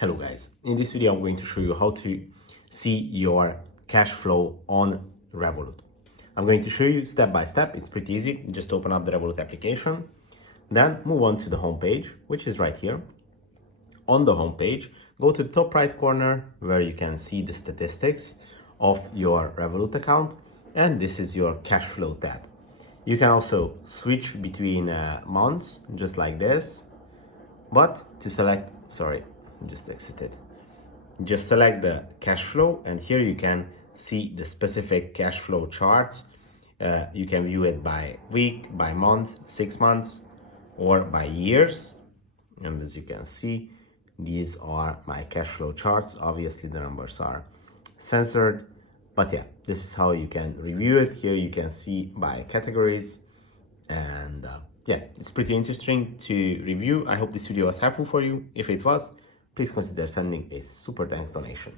Hello guys, in this video I'm going to show you how to see your cash flow on Revolut. I'm going to show you step by step. It's pretty easy. Just open up the Revolut application, then move on to the home page, which is right here. On the home page, go to the top right corner where you can see the statistics of your Revolut account, and this is your cash flow tab. You can also switch between months just like this, but to select, just exited. Just select the cash flow, and here you can see the specific cash flow charts. You can view it by week, by month, 6 months, or by years. And as you can see, these are my cash flow charts. Obviously the numbers are censored, but yeah, this is how you can review it. Here you can see by categories, and yeah, it's pretty interesting to review. I hope this video was helpful for you. If it was, please consider sending a super thanks donation.